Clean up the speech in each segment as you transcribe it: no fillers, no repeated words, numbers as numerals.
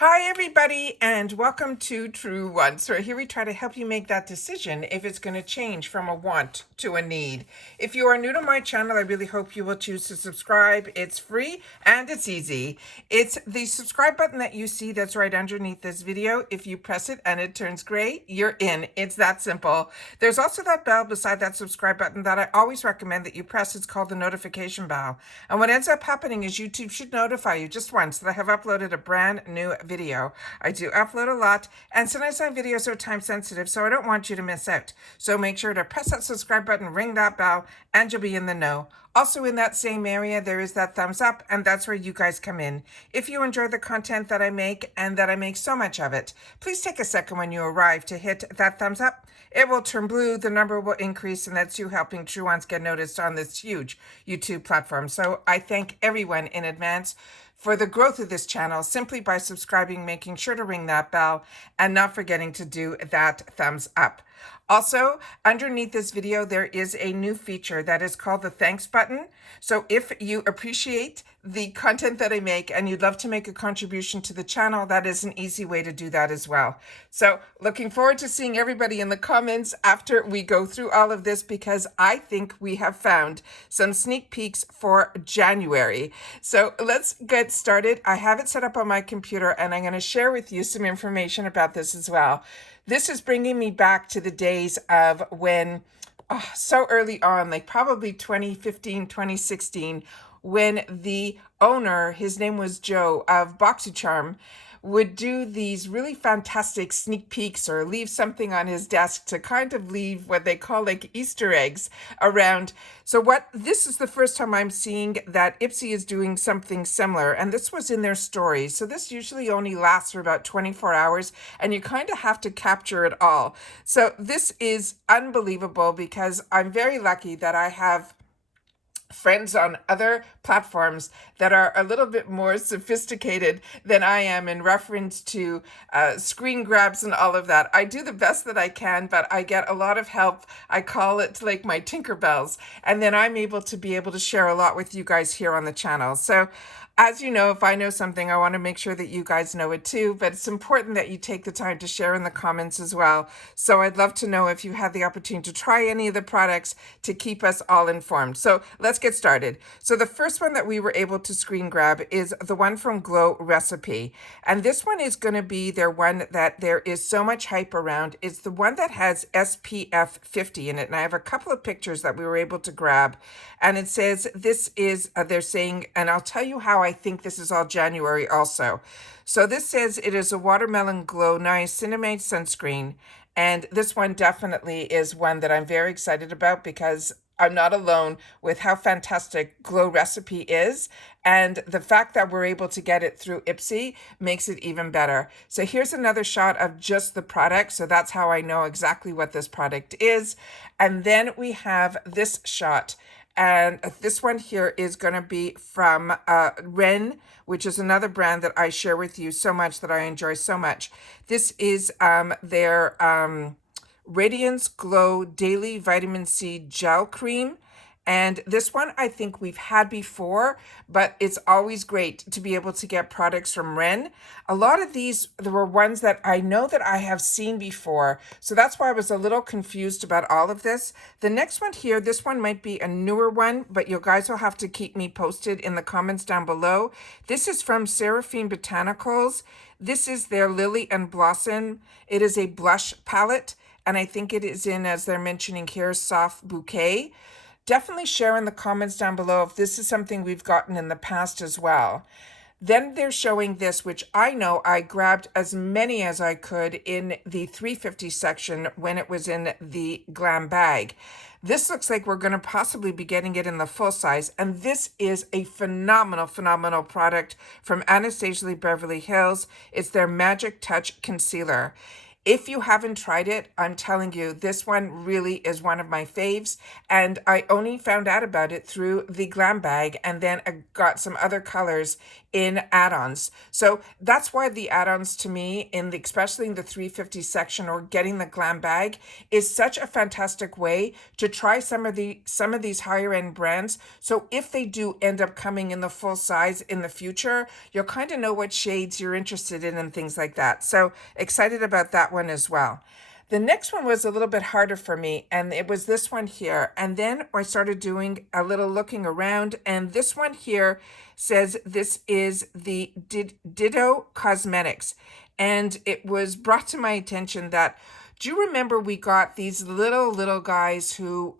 Hi, everybody, and welcome to Truewants, where here we try to help you make that decision if it's going to change from a want to a need. If you are new to my channel, I really hope you will choose to subscribe. It's free and it's easy. It's the subscribe button that you see that's right underneath this video. If you press it and it turns gray, you're in. It's that simple. There's also that bell beside that subscribe button that I always recommend that you press. It's called the notification bell. And what ends up happening is YouTube should notify you just once that I have uploaded a brand new video. I do upload a lot, and sometimes my videos are time sensitive, so I don't want you to miss out. So make sure to press that subscribe button, ring that bell, and you'll be in the know. Also in that same area, there is that thumbs up, and that's where you guys come in. If you enjoy the content that I make, and that I make so much of it, please take a second when you arrive to hit that thumbs up. It will turn blue, the number will increase, and that's you helping Truewants get noticed on this huge YouTube platform. So I thank everyone in advance for the growth of this channel simply by subscribing, making sure to ring that bell, and not forgetting to do that thumbs up. Also, underneath this video, there is a new feature that is called the thanks button. So if you appreciate the content that I make and you'd love to make a contribution to the channel, that is an easy way to do that as well. So looking forward to seeing everybody in the comments after we go through all of this, because I think we have found some sneak peeks for January. So let's get started. I have it set up on my computer and I'm going to share with you some information about this as well. This is bringing me back to the days of when, so early on, like probably 2015, 2016, when the owner, his name was Joe of Boycharm, would do these really fantastic sneak peeks or leave something on his desk to kind of leave what they call like Easter eggs around. So this is the first time I'm seeing that Ipsy is doing something similar, and this was in their stories. So this usually only lasts for about 24 hours, and you kind of have to capture it all. So this is unbelievable because I'm very lucky that I have friends on other platforms that are a little bit more sophisticated than I am in reference to screen grabs and all of that. I do the best that I can, but I get a lot of help. I call it like my Tinkerbells, and then I'm able to share a lot with you guys here on the channel. So as you know, if I know something, I want to make sure that you guys know it too, but it's important that you take the time to share in the comments as well. So I'd love to know if you had the opportunity to try any of the products to keep us all informed. So let's get started. So the first one that we were able to screen grab is the one from Glow Recipe. And this one is going to be their one that there is so much hype around. It's the one that has SPF 50 in it. And I have a couple of pictures that we were able to grab. And it says this is, they're saying, and I'll tell you how I think this is all January also. So this says it is a Watermelon Glow Niacinamide sunscreen. And this one definitely is one that I'm very excited about because I'm not alone with how fantastic Glow Recipe is. And the fact that we're able to get it through Ipsy makes it even better. So here's another shot of just the product. So that's how I know exactly what this product is. And then we have this shot. And this one here is going to be from Ren, which is another brand that I share with you so much, that I enjoy so much. This is their Radiance Glow Daily Vitamin C Gel Cream. And this one I think we've had before, but it's always great to be able to get products from Ren. A lot of these, there were ones that I know that I have seen before. So that's why I was a little confused about all of this. The next one here, this one might be a newer one, but you guys will have to keep me posted in the comments down below. This is from Seraphine Botanicals. This is their Lily and Blossom. It is a blush palette, and I think it is in, as they're mentioning here, Soft Bouquet. Definitely share in the comments down below if this is something we've gotten in the past as well. Then they're showing this, which I know I grabbed as many as I could in the 350 section when it was in the glam bag. This looks like we're going to possibly be getting it in the full size. And this is a phenomenal, phenomenal product from Anastasia Beverly Hills. It's their Magic Touch Concealer. If you haven't tried it, I'm telling you, this one really is one of my faves. And I only found out about it through the glam bag, and then I got some other colors in add-ons. So that's why the add-ons to me, especially in the 350 section or getting the glam bag, is such a fantastic way to try some of these higher end brands. So if they do end up coming in the full size in the future, you'll kind of know what shades you're interested in and things like that. So excited about that one as well. The next one was a little bit harder for me, and it was this one here. And then I started doing a little looking around, and this one here says this is the Ditto Cosmetics. And it was brought to my attention that, do you remember we got these little guys who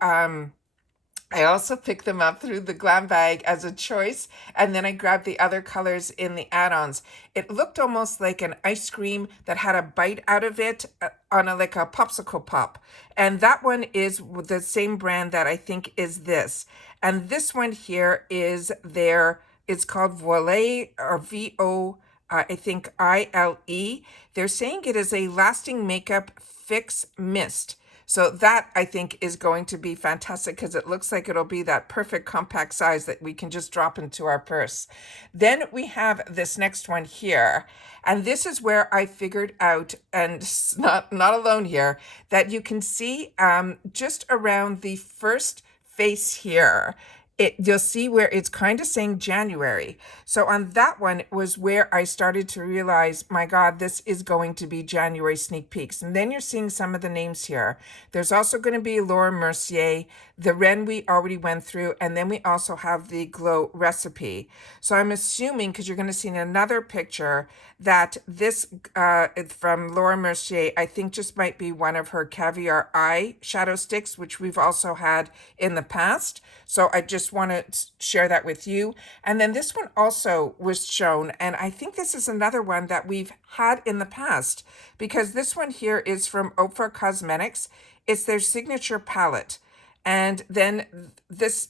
I also picked them up through the glam bag as a choice, and then I grabbed the other colors in the add-ons. It looked almost like an ice cream that had a bite out of it on like a popsicle pop. And that one is the same brand that I think is this. And this one here is it's called Voile, or V-O, I think I-L-E. They're saying it is a lasting makeup fix mist. So that, I think, is going to be fantastic because it looks like it'll be that perfect compact size that we can just drop into our purse. Then we have this next one here. And this is where I figured out, and not alone here, that you can see just around the first face here, you'll see where it's kind of saying January. So on that one was where I started to realize, my God, this is going to be January sneak peeks. And then you're seeing some of the names here. There's also going to be Laura Mercier, the Ren we already went through, and then we also have the Glow Recipe. So I'm assuming, because you're going to see in another picture, that this from Laura Mercier, I think just might be one of her Caviar Eye shadow sticks, which we've also had in the past. So I just want to share that with you. And then this one also was shown, and I think this is another one that we've had in the past, because this one here is from Oprah Cosmetics. It's their signature palette. And then this,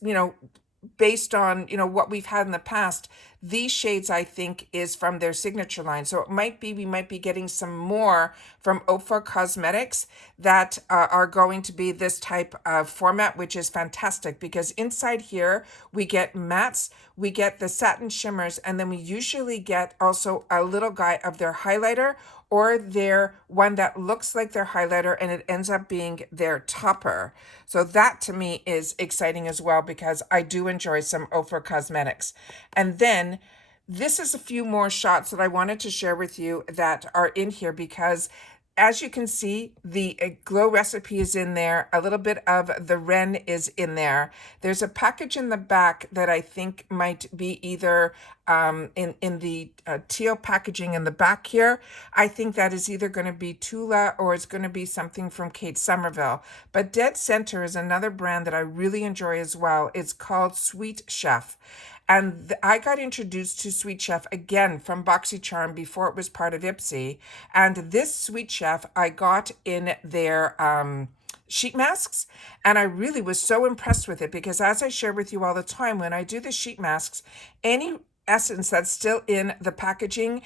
based on, what we've had in the past, these shades, I think, is from their signature line. So it might be, we might be getting some more from Oprah Cosmetics that are going to be this type of format, which is fantastic because inside here, we get mattes, we get the satin shimmers, and then we usually get also a little guy of their highlighter or their one that looks like their highlighter and it ends up being their topper. So that to me is exciting as well because I do enjoy some Oprah Cosmetics. And then this is a few more shots that I wanted to share with you that are in here because as you can see, the Glow Recipe is in there. A little bit of the Ren is in there. There's a package in the back that I think might be either in the teal packaging in the back here. I think that is either going to be Tula or it's going to be something from Kate Somerville. But Dead Center is another brand that I really enjoy as well. It's called Sweet Chef. And I got introduced to Sweet Chef again from Boycharm before it was part of Ipsy. And this Sweet Chef I got in their sheet masks. And I really was so impressed with it because as I share with you all the time, when I do the sheet masks, any essence that's still in the packaging,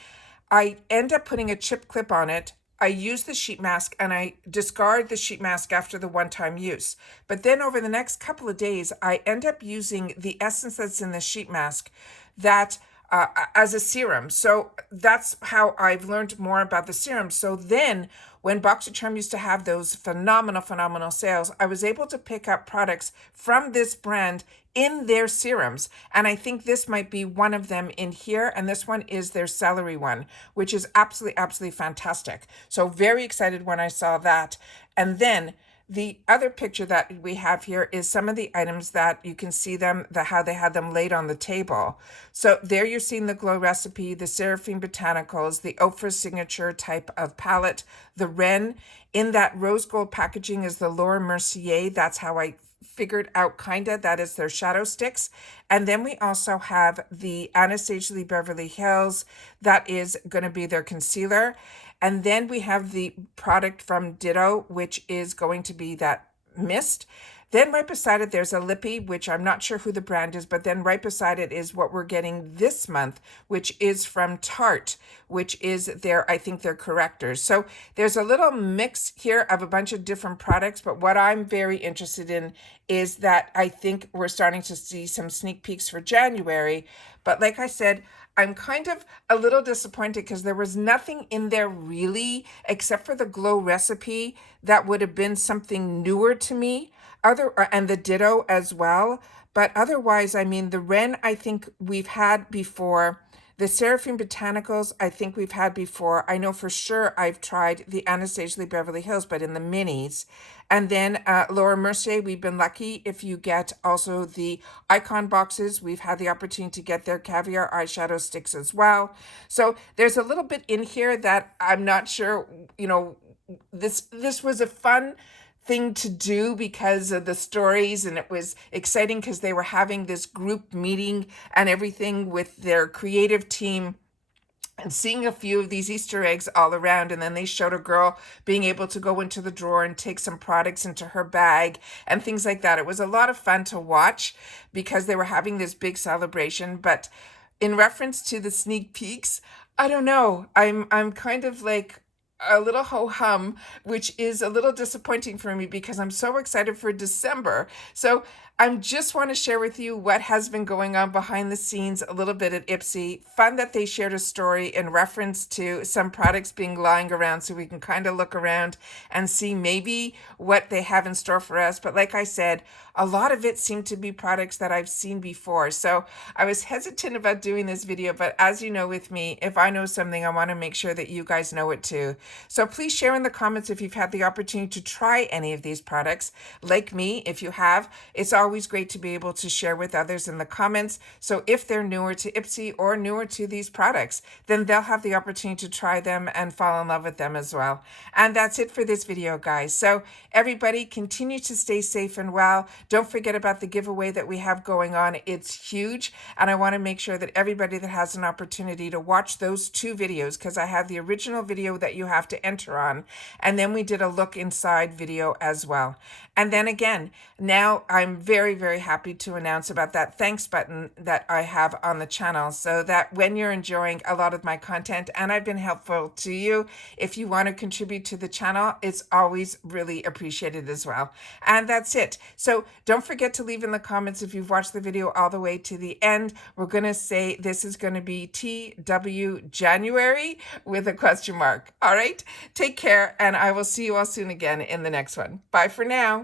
I end up putting a chip clip on it. I use the sheet mask and I discard the sheet mask after the one-time use. But then over the next couple of days, I end up using the essence that's in the sheet mask that as a serum. So that's how I've learned more about the serum. So then when Boycharm used to have those phenomenal sales, I was able to pick up products from this brand in their serums. And I think this might be one of them in here. And this one is their celery one, which is absolutely fantastic. So very excited when I saw that. And then the other picture that we have here is some of the items that you can see them, how they had them laid on the table. So there you're seeing the Glow Recipe, the Seraphine Botanicals, the Oprah Signature type of palette, the Ren. In that rose gold packaging is the Laura Mercier. That's how I figured out that is their shadow sticks. And then we also have the Anastasia Lee Beverly Hills. That is going to be their concealer. And then we have the product from Ditto, which is going to be that mist. Then right beside it, there's a lippy, which I'm not sure who the brand is, but then right beside it is what we're getting this month, which is from Tarte, which is I think their correctors. So there's a little mix here of a bunch of different products, but what I'm very interested in is that I think we're starting to see some sneak peeks for January. But like I said, I'm kind of a little disappointed because there was nothing in there really, except for the glow recipe, that would have been something newer to me. And the ditto as well. But otherwise, I mean, the Ren, I think we've had before. The Seraphim Botanicals, I think we've had before. I know for sure I've tried the Anastasia Lee Beverly Hills, but in the minis. And then Laura Mercier, we've been lucky if you get also the icon boxes. We've had the opportunity to get their caviar eyeshadow sticks as well. So there's a little bit in here that I'm not sure, you know, this was a fun thing to do because of the stories, and it was exciting because they were having this group meeting and everything with their creative team and seeing a few of these Easter eggs all around. And then they showed a girl being able to go into the drawer and take some products into her bag and things like that. It was a lot of fun to watch because they were having this big celebration. But in reference to the sneak peeks, I don't know. I'm kind of like a little ho-hum, which is a little disappointing for me because I'm so excited for December. So I just want to share with you what has been going on behind the scenes a little bit at Ipsy. Fun that they shared a story in reference to some products being lying around so we can kind of look around and see maybe what they have in store for us. But like I said, a lot of it seemed to be products that I've seen before. So I was hesitant about doing this video, but as you know with me, if I know something, I want to make sure that you guys know it too. So please share in the comments if you've had the opportunity to try any of these products. Like me, if you have, it's always great to be able to share with others in the comments. So if they're newer to Ipsy or newer to these products, then they'll have the opportunity to try them and fall in love with them as well. And that's it for this video, guys. So everybody continue to stay safe and well. Don't forget about the giveaway that we have going on. It's huge. And I want to make sure that everybody that has an opportunity to watch those two videos, because I have the original video that you have to enter on. And then we did a look inside video as well. And then again, now I'm very, very happy to announce about that thanks button that I have on the channel, so that when you're enjoying a lot of my content and I've been helpful to you, if you want to contribute to the channel, it's always really appreciated as well. And that's it. So don't forget to leave in the comments if you've watched the video all the way to the end. We're going to say this is going to be TW January with a question mark. All right. Take care, and I will see you all soon again in the next one. Bye for now.